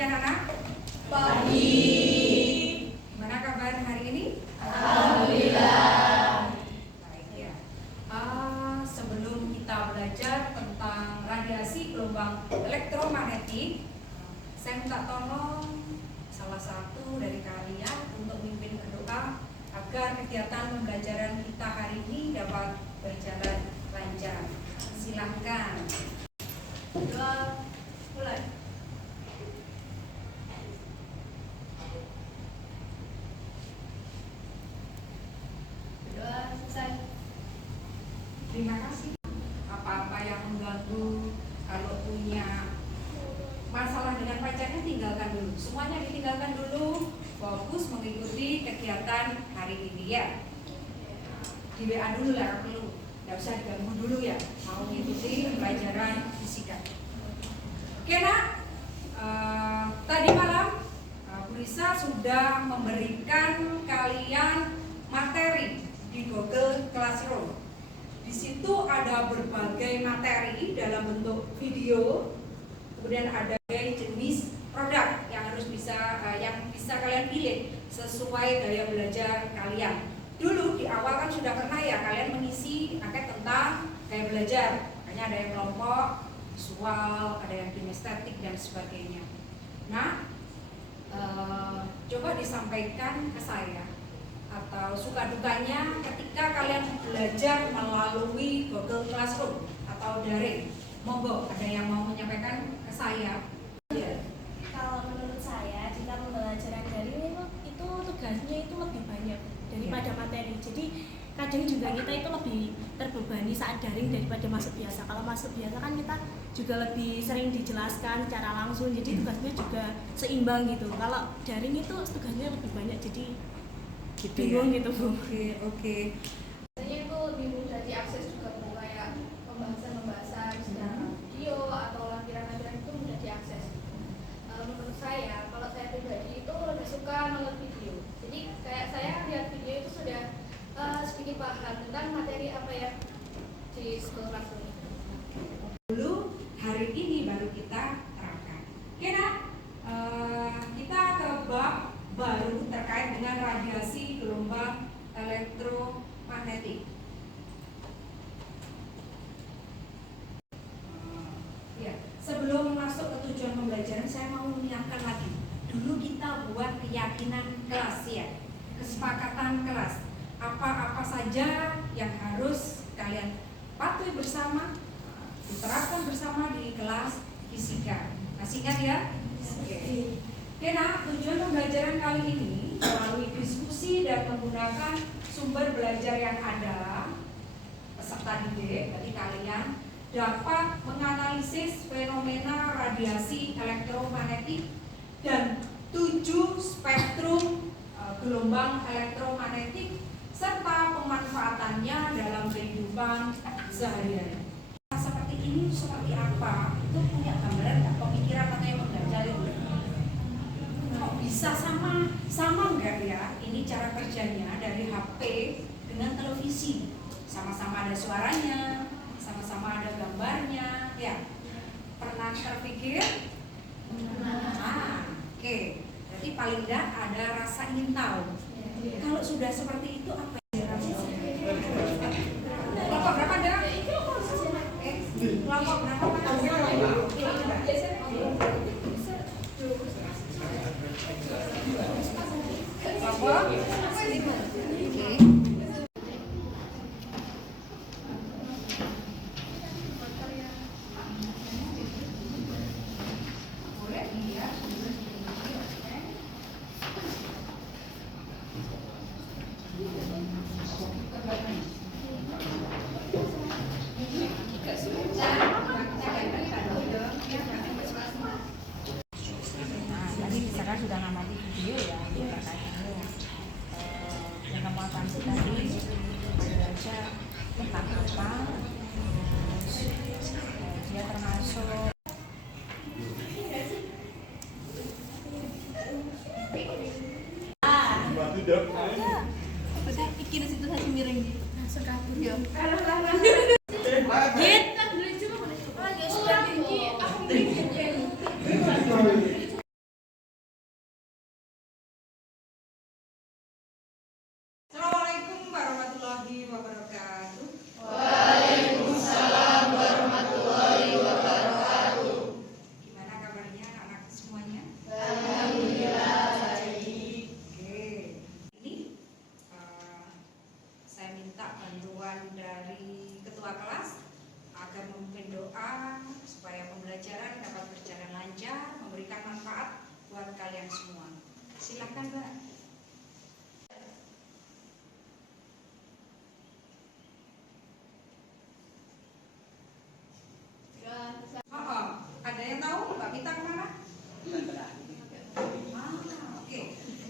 anak-anak? Pagi. Gimana kabar hari ini? Alhamdulillah. Baik ya. Sebelum kita belajar tentang radiasi gelombang elektromagnetik, saya minta tolong salah satu dari kalian untuk mimpin berdoa agar kegiatan pembelajaran kita hari ini dapat berjalan lancar. Silahkan. Doa mulai. Doa selesai. Terima kasih. Apa-apa yang mengganggu, kalau punya masalah dengan pacarnya tinggalkan dulu. Semuanya ditinggalkan dulu. Fokus mengikuti kegiatan hari ini ya. Di WA dulu lah perlu. Nggak usah diganggu dulu ya. Mau mengikuti pelajaran fisika. Oke nak. Tadi malam Bu Risa sudah memberikan kalian materi di Google Classroom. Di situ ada berbagai materi dalam bentuk video, kemudian ada jenis produk yang bisa kalian pilih sesuai gaya belajar kalian. Dulu di awal kan sudah pernah ya kalian mengisi angket tentang gaya belajar, makanya ada yang kelompok visual, ada yang kinestetik dan sebagainya. Nah, coba disampaikan ke saya atau suka dukanya ketika kalian belajar melalui Google Classroom atau daring. Monggo, ada yang mau menyampaikan ke saya? Ya. Kalau menurut saya, jika pembelajaran daring itu tugasnya itu lebih banyak daripada materi. Jadi kadang juga kita itu lebih terbebani saat daring daripada masuk biasa. Kalau masuk biasa kan kita juga lebih sering dijelaskan secara langsung, jadi tugasnya juga seimbang gitu. Kalau daring itu tugasnya lebih banyak, jadi Gitu bingung ya? gitu Bu. Oke. Biasanya itu lebih mudah diakses juga Bu, kayak pembahasan secara video atau lampiran-lampiran itu mudah diakses. Menurut saya, kalau saya pribadi itu lebih suka nonton video. Jadi kayak saya lihat video itu sudah sedikit paham tentang materi apa yang di Google Classroom. Dulu hari ini baru kita terangkan. Oke nak? Kita ke bab baru terkait dengan radiasi gelombang elektromagnetik. Ya, sebelum masuk ke tujuan pembelajaran, saya mau mengingatkan lagi. Dulu kita buat keyakinan kelas ya, kesepakatan kelas. Apa-apa saja yang harus kalian patuhi bersama, diterapkan bersama di kelas fisika. Masih ingat ya? Oke. Oke nah, tujuan pembelajaran kali ini melalui diskusi dan menggunakan sumber belajar yang ada, peserta didik, bagi kalian dapat menganalisis fenomena radiasi elektromagnetik dan 7 spektrum gelombang elektromagnetik serta pemanfaatannya dalam kehidupan sehari-hari. Seperti ini seperti apa? Itu punya gambaran nggak? Pemikiran atau yang mengganjal itu? Kok bisa sama enggak ya ini cara kerjanya dari HP dengan televisi? Sama-sama ada suaranya, sama-sama ada gambarnya, ya. Pernah terpikir? Oke. Berarti paling enggak ada rasa ingin tahu. Kalau sudah seperti itu apa yang dirasakan? Kelompok berapa ada? Kelompok berapa? Kelompok 5. Oke. Boleh iya. Tadi misalkan sudah ngamati video ya terkait ini yang kamu amati tadi belajar tentang apa, terus dia termasuk Pikir situ saya miring gitu. Langsung kabur ya. Git. Silakan Mbak. Oh, ada yang tahu Mbak Mita kemana? Oke.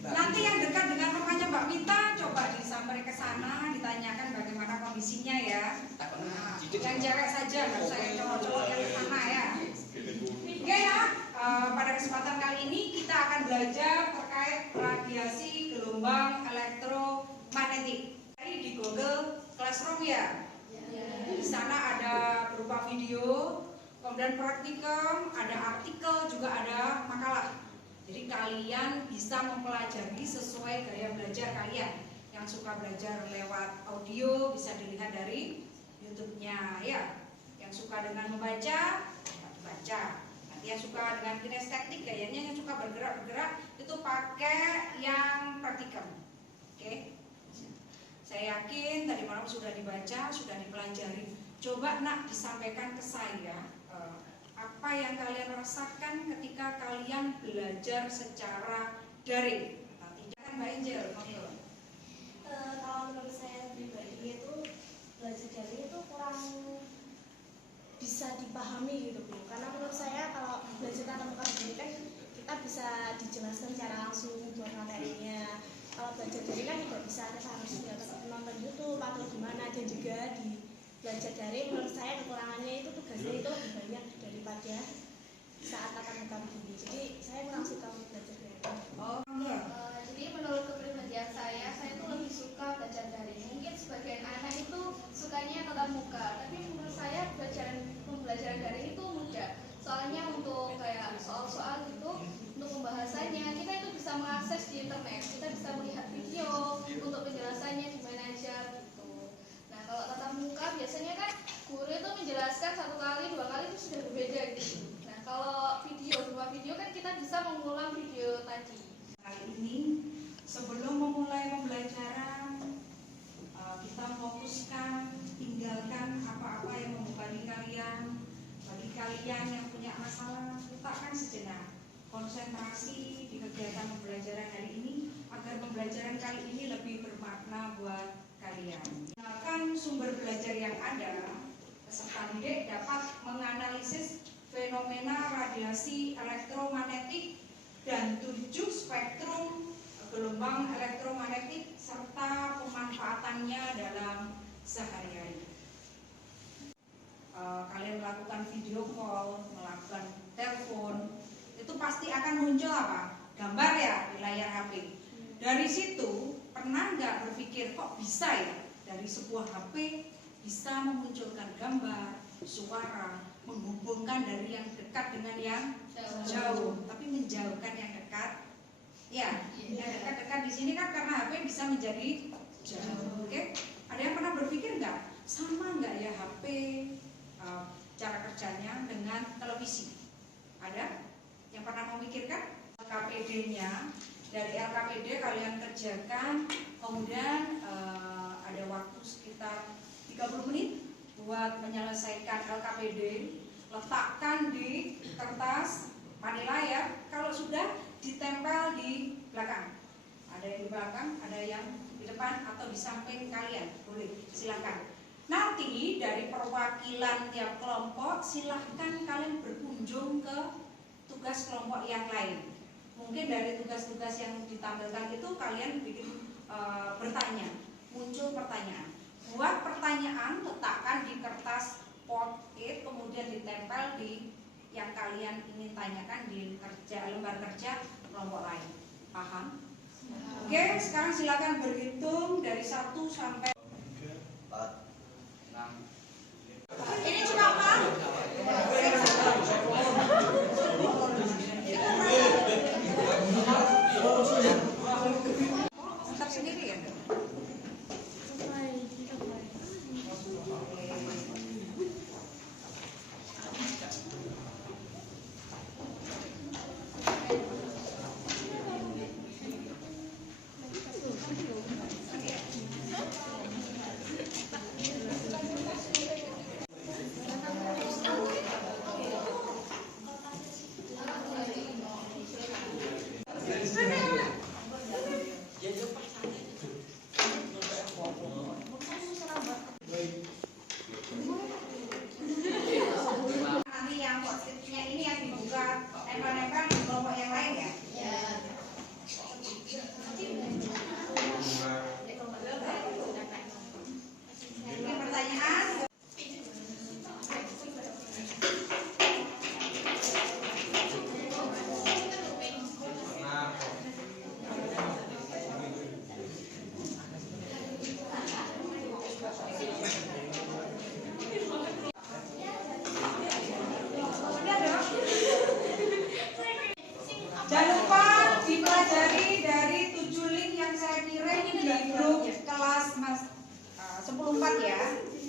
Nanti yang dekat dengan rumahnya Mbak Mita coba disamperin ke sana, ditanyakan bagaimana kondisinya ya. Nah, yang cewek saja, nggak usah yang cowok-cowok yang ke sana ya. Oke ya, pada kesempatan kali ini kita akan belajar terkait radiasi gelombang elektromagnetik. Ini di Google Classroom ya. Di sana ada berupa video, kemudian praktikum, ada artikel, juga ada makalah. Jadi kalian bisa mempelajari sesuai gaya belajar kalian. Yang suka belajar lewat audio bisa dilihat dari YouTube-nya ya. Yang suka dengan membaca, baca. Nanti yang suka dengan kinestetik, gayanya yang suka bergerak-bergerak itu pakai yang praktikum. Oke. Saya yakin tadi malam sudah dibaca, sudah dipelajari. Coba nak disampaikan ke saya apa yang kalian rasakan ketika kalian belajar secara daring. Nanti jangan Mbak Angel. Kalau menurut saya pribadi itu belajar daring itu kurang bisa dipahami gitu Bu. Karena menurut saya kalau belajar tatap muka begini kan kita bisa dijelaskan secara langsung buat materinya. Kalau belajar daring kan tidak bisa, kita harus nonton YouTube atau gimana, dan juga di belajar daring menurut saya kekurangannya itu tugasnya itu lebih banyak daripada saat tatap muka begini. Jadi saya kurang suka belajar daring. Oh iya. Jadi menurut kepribadian saya itu lebih suka belajar daring. Mungkin sebagian anak itu sukanya tatap muka, tapi menurut saya pembelajaran daring itu mudah. Soalnya untuk kayak soal-soal gitu, untuk pembahasannya kita itu bisa mengakses di internet, kita bisa melihat video untuk penjelasannya di mana aja gitu. Nah kalau tatap muka biasanya kan guru itu menjelaskan 1 kali 2 kali itu sudah berbeda gitu. Nah kalau berupa video kan kita bisa mengulang video tadi. Kali ini sebelum memulai pembelajaran kita fokuskan, tinggalkan apa-apa yang membebani kalian. Bagi kalian yang punya masalah, letakkan sejenak, konsentrasi di kegiatan pembelajaran hari ini agar pembelajaran kali ini lebih bermakna buat kalian. Gunakan sumber belajar yang ada, peserta didik dapat menganalisis fenomena radiasi elektromagnetik dan 7 spektrum gelombang elektromagnetik serta pemanfaatannya dalam sehari-hari. Kalian melakukan video call, melakukan telepon, itu pasti akan muncul apa? Gambar ya di layar HP. Dari situ pernah nggak berpikir kok bisa ya dari sebuah HP bisa memunculkan gambar, suara, menghubungkan dari yang dekat dengan yang jauh, tapi menjauhkan yang dekat. Ya, yang dekat-dekat di sini kan karena HP bisa menjadi jauh. Oke? Ada yang pernah berpikir nggak sama nggak ya HP cara kerjanya dengan televisi? Ada yang pernah memikirkan? LKPD-nya, dari LKPD kalian kerjakan, kemudian ada waktu sekitar 30 menit buat menyelesaikan LKPD, letakkan di kertas manila ya. Kalau sudah ditempel di belakang, ada yang di belakang, ada yang di depan atau di samping kalian, boleh silakan. Nanti dari perwakilan tiap kelompok silahkan kalian berkunjung ke tugas kelompok yang lain. Mungkin dari tugas-tugas yang ditampilkan itu kalian bikin bertanya, muncul pertanyaan. Buat pertanyaan, letakkan di kertas post-it, kemudian ditempel di yang kalian ingin tanyakan di lembar kerja kelompok lain. Paham? Oke, sekarang silakan berhitung dari 1 sampai 4, 6. ini juga apa? Tetap sendiri ya? 10.4 ya.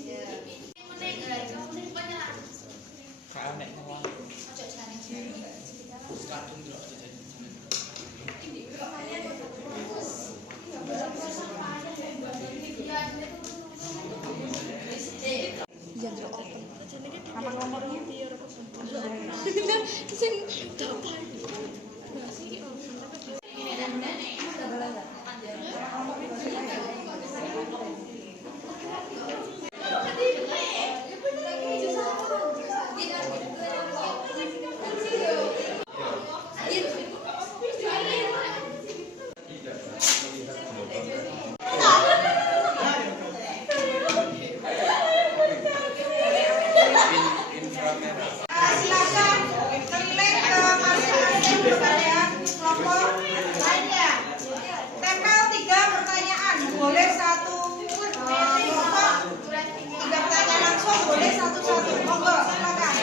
Ya. Apa nomornya? Silakan keliling ke masing-masing bagian kelompok lainnya. Tempel 3 pertanyaan, boleh satu kelompok 3 pertanyaan langsung, boleh satu-satu. Monggo, silakan.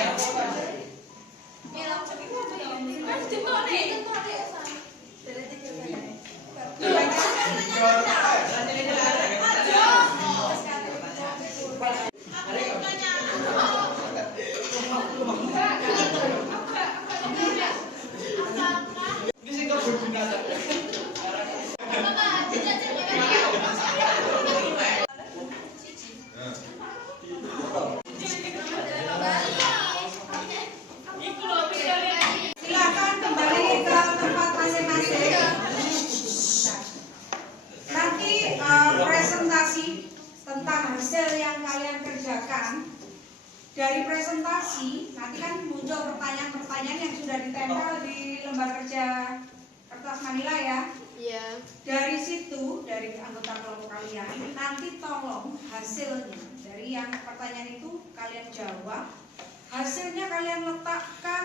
Silakan kembali ke tempat masing-masing. Nanti presentasi tentang hasil yang kalian kerjakan. Dari presentasi nanti kan muncul pertanyaan-pertanyaan yang sudah ditempel di lembar kerja kertas Manila ya. Iya. Dari situ, dari anggota kelompok kalian, nanti tolong hasilnya dari yang pertanyaan itu kalian jawab. Hasilnya kalian letakkan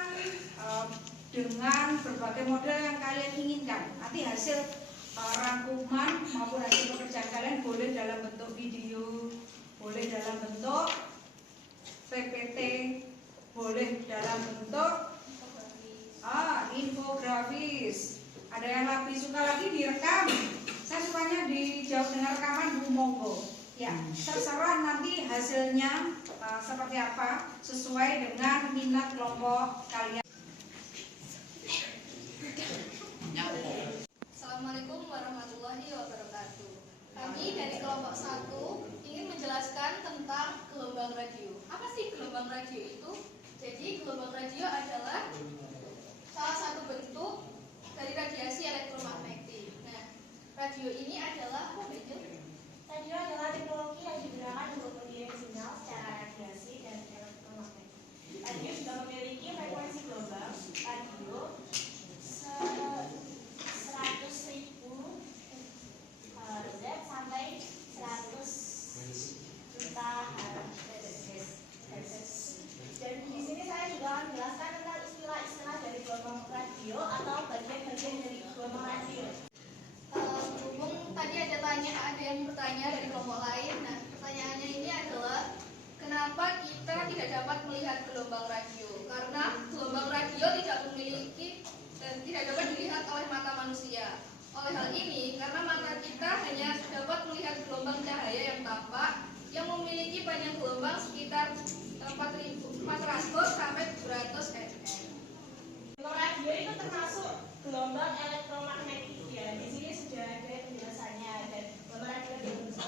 dengan berbagai model yang kalian inginkan. Nanti hasil rangkuman maupun hasil pekerjaan kalian boleh dalam bentuk video, boleh dalam bentuk PPT, boleh dalam bentuk infografis. Ada yang lebih suka lagi direkam. Saya sukanya dijawab dengan rekaman, monggo. Ya, terserah nanti hasilnya seperti apa sesuai dengan minat kelompok kalian. Assalamualaikum warahmatullahi wabarakatuh. Kami dari kelompok 1 ingin menjelaskan tentang gelombang radio. Apa sih gelombang radio itu? Jadi gelombang radio adalah salah satu bentuk dari radiasi elektromagnetik. Nah, radio ini adalah apa itu? Radio adalah teknologi yang digunakan untuk mengirim sinyal secara radiasi dan elektromagnetik. Radio juga memiliki frekuensi gelombang radio 100.000 Hz sampai 100 juta Hz. Dan di sini saya juga akan menjelaskan tentang istilah-istilah dari gelombang radio atau bagian-bagian dari gelombang radio. Berhubung tadi ada yang bertanya dari kelompok lain. Nah, pertanyaannya ini adalah kenapa kita tidak dapat melihat gelombang radio? Karena gelombang radio tidak memiliki dan tidak dapat dilihat oleh mata manusia. Oleh hal ini, karena mata kita hanya dapat melihat gelombang cahaya yang tampak yang memiliki panjang gelombang sekitar 400 sampai 200 mm. Gelombang radio itu termasuk gelombang elektromagnetik ya. Di sini sudah ada penjelasannya dan gelombang radio itu.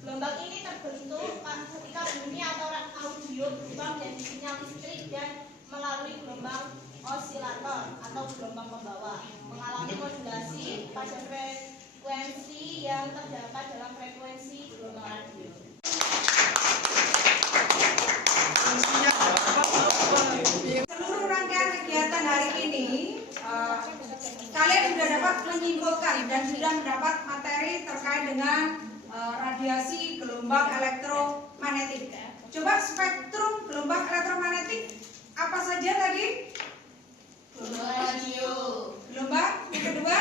Gelombang ini terbentuk ketika bunyi atau audio berubah menjadi sinyal listrik dan melalui gelombang osilator atau gelombang pembawa, mengalami modulasi pada frekuensi yang terdapat dalam frekuensi gelombang radio. Seluruh rangkaian kegiatan hari ini kalian sudah dapat menyimpulkan dan sudah mendapat materi terkait dengan radiasi gelombang elektromagnetik. Coba spektrum gelombang elektromagnetik apa saja tadi? Gelombang radio. Gelombang yang kedua?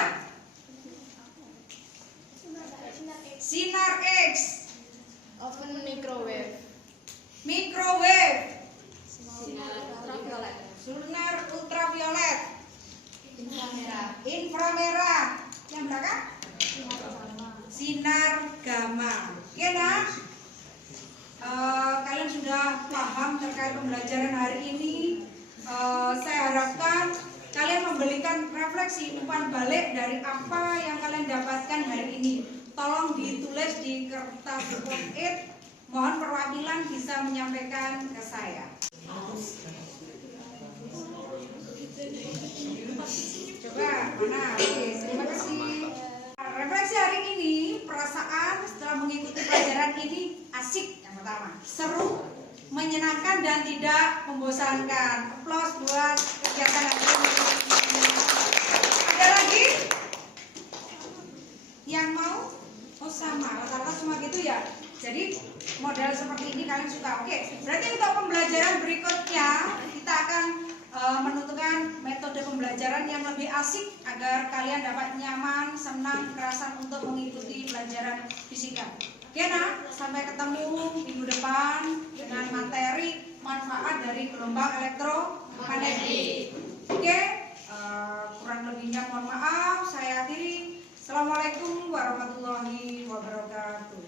Sinar X. Open microwave. Microwave. Sinar ultraviolet. Sinar ultraviolet. Inframerah. Inframerah. Yang belakang? Sinar gamma. Oke, nah? kalian sudah paham terkait pembelajaran hari ini. Saya harapkan kalian memberikan refleksi umpan balik dari apa yang kalian dapatkan hari ini. Tolong ditulis di kertas post-it. Mohon perwakilan bisa menyampaikan ke saya. Coba, mana? Oke, terima kasih. Refleksi hari ini, perasaan setelah mengikuti pelajaran ini asik yang pertama, seru, menyenangkan dan tidak membosankan. Aplaus buat kegiatan hari ini. Ada lagi yang mau? Oh sama, rata-rata semua gitu ya. Jadi model seperti ini kalian suka. Oke, berarti untuk pembelajaran berikutnya kita akan menentukan metode pembelajaran yang lebih asik agar kalian dapat nyaman, senang, kerasan untuk mengikuti pelajaran fisika. Oke nak, sampai ketemu minggu depan dengan materi manfaat dari gelombang elektromagnetik. Oke, kurang lebihnya mohon maaf. Saya akhiri. Assalamualaikum warahmatullahi wabarakatuh.